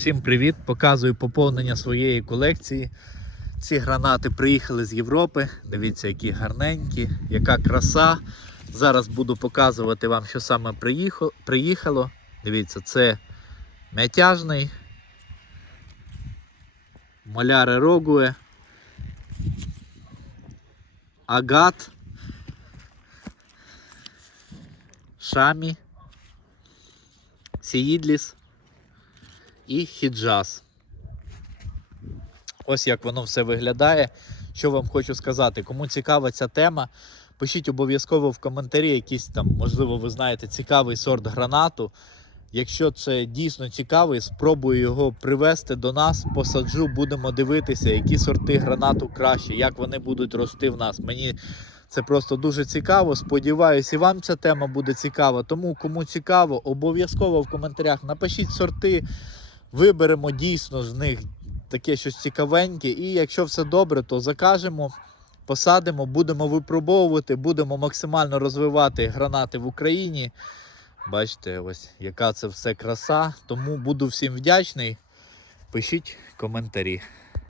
Всім привіт! Показую поповнення своєї колекції. Ці гранати приїхали з Європи. Дивіться, які гарненькі, яка краса. Зараз буду показувати вам, що саме приїхало. Дивіться, це м'ятяжний. Моляре Рогуе. Агат. Шамі. Сіїдліс і хіджаз. Ось як воно все виглядає. Що вам хочу сказати, кому цікава ця тема, пишіть обов'язково в коментарі якийсь там, можливо, ви знаєте, цікавий сорт гранату. Якщо це дійсно цікавий, спробую його привезти до нас, посаджу, будемо дивитися, які сорти гранату краще, як вони будуть рости в нас. Мені це просто дуже цікаво. Сподіваюся, і вам ця тема буде цікава. Тому кому цікаво, обов'язково в коментарях напишіть сорти, виберемо дійсно з них таке щось цікавеньке. І якщо все добре, то закажемо, посадимо, будемо випробовувати, будемо максимально розвивати гранати в Україні. Бачите, ось яка це все краса. Тому буду всім вдячний. Пишіть коментарі.